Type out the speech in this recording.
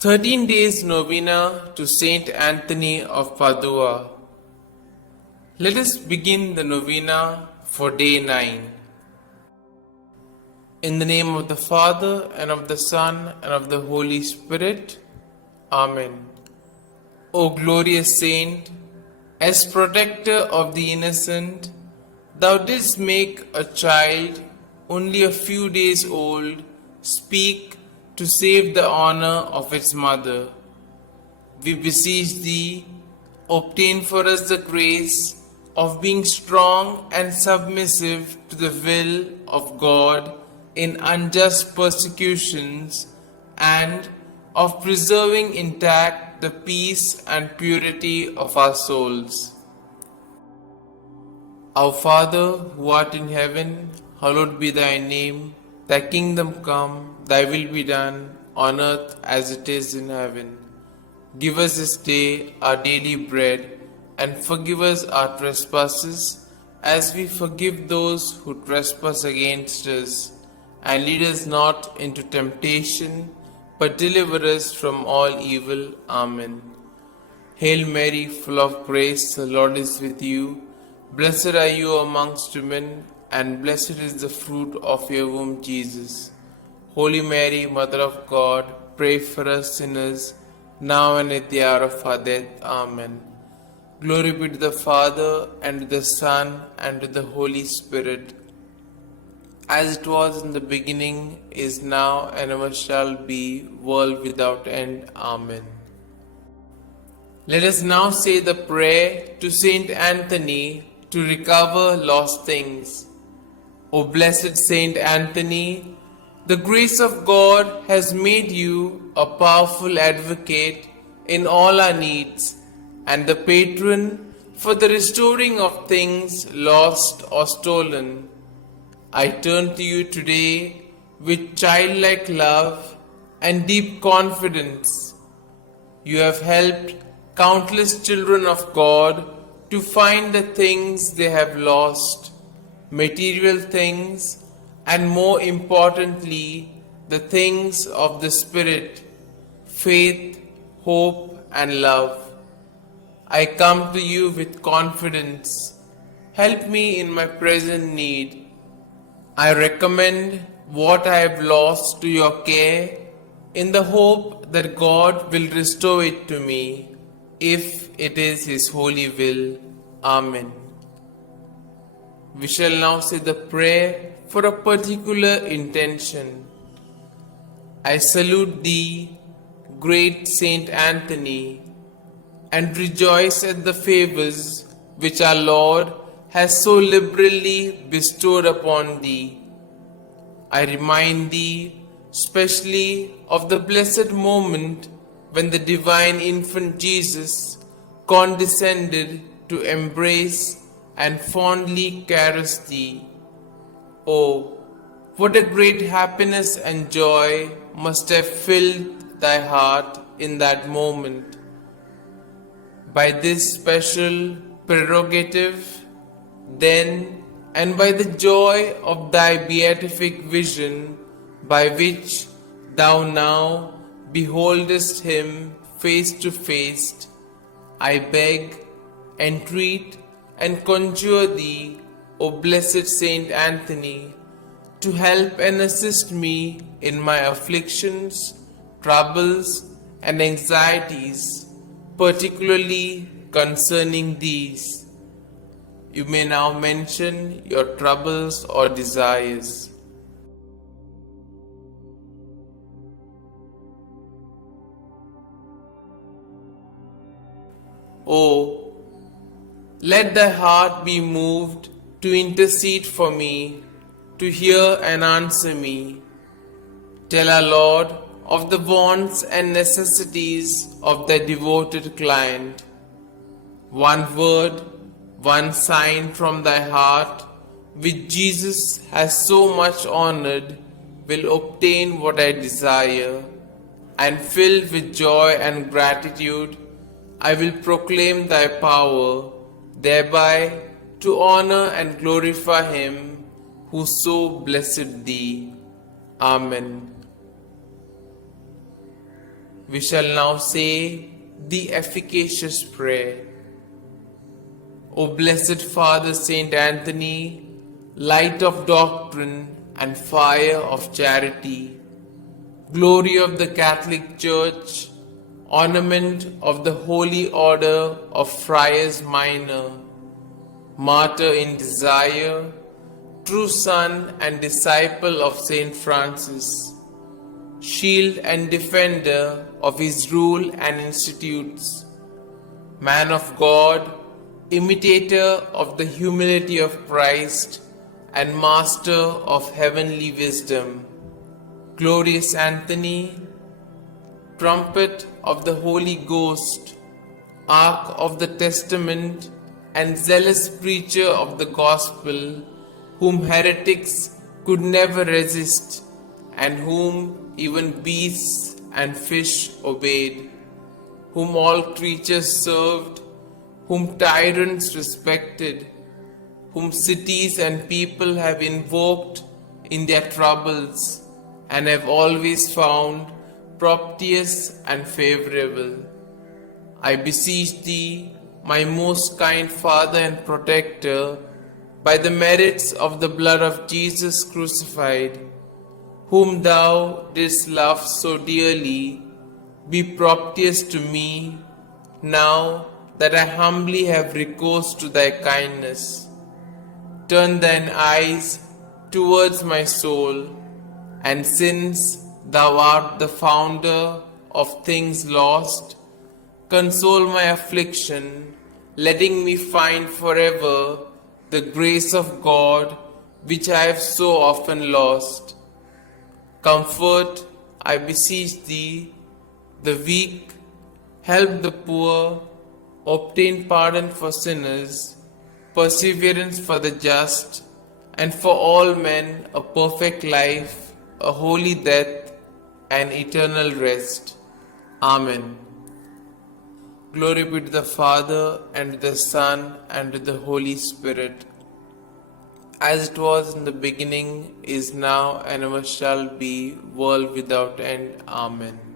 13 days Novena to St Anthony of Padua. Let us begin the novena for day 9. In the name of the Father, and of the Son, and of the Holy Spirit. Amen. O glorious Saint, as protector of the innocent, thou didst make a child only a few days old speak to save the honor of its mother. We beseech thee, obtain for us the grace of being strong and submissive to the will of God in unjust persecutions, and of preserving intact the peace and purity of our souls. Our Father, who art in heaven, hallowed be thy name. Thy kingdom come, thy will be done, on earth as it is in heaven. Give us this day our daily bread, and forgive us our trespasses, as we forgive those who trespass against us. And lead us not into temptation, but deliver us from all evil. Amen. Hail Mary, full of grace, the Lord is with you. Blessed are you amongst women, and blessed is the fruit of your womb, Jesus. Holy Mary, Mother of God, pray for us sinners, now and at the hour of our death. Amen. Glory be to the Father, and to the Son, and to the Holy Spirit, as it was in the beginning, is now, and ever shall be, world without end. Amen. Let us now say the prayer to St Anthony to recover lost things. O blessed Saint Anthony, the grace of God has made you a powerful advocate in all our needs, and the patron for the restoring of things lost or stolen. I turn to you today with childlike love and deep confidence. You have helped countless children of God to find the things they have lost, material things, and more importantly, the things of the Spirit, faith, hope, and love. I come to you with confidence. Help me in my present need. I recommend what I have lost to your care, in the hope that God will restore it to me, if it is His holy will. Amen. We shall now say the prayer for a particular intention. I salute thee, great Saint Anthony, and rejoice at the favors which our Lord has so liberally bestowed upon thee. I remind thee specially of the blessed moment when the divine infant Jesus condescended to embrace and fondly caress thee. Oh, what a great happiness and joy must have filled thy heart in that moment. By this special prerogative, then, and by the joy of thy beatific vision, by which thou now beholdest him face to face, I beg, entreat, and conjure thee, O blessed Saint Anthony, to help and assist me in my afflictions, troubles, and anxieties, particularly concerning these. You may now mention your troubles or desires. Oh, let thy heart be moved to intercede for me, to hear and answer me. Tell our Lord of the wants and necessities of thy devoted client. One word, one sign from thy heart, which Jesus has so much honored, will obtain what I desire, and filled with joy and gratitude, I will proclaim thy power, thereby to honor and glorify him who so blessed thee. Amen. we shall now say the efficacious prayer. O blessed Father St Anthony, light of doctrine and fire of charity, glory of the Catholic Church, ornament of the Holy Order of Friars Minor, martyr in desire, true son and disciple of Saint Francis, shield and defender of his rule and institutes, man of God, imitator of the humility of Christ, and master of heavenly wisdom, glorious Anthony, trumpet of the Holy Ghost, ark of the testament, and zealous preacher of the gospel, whom heretics could never resist, and whom even beasts and fish obeyed, whom all creatures served, whom tyrants respected, whom cities and people have invoked in their troubles, and have always found propitious and favorable. I beseech thee, my most kind Father and Protector, by the merits of the blood of Jesus crucified, whom thou didst love so dearly, be propitious to me, now that I humbly have recourse to thy kindness. Turn thine eyes towards my soul, and since thou art the founder of things lost, console my affliction, letting me find forever the grace of God which I have so often lost. Comfort, I beseech thee, the weak, help the poor, obtain pardon for sinners, perseverance for the just, and for all men a perfect life, a holy death, and eternal rest. Amen. Glory be to the Father, and to the Son, and to the Holy Spirit, as it was in the beginning, is now, and ever shall be, world without end. Amen.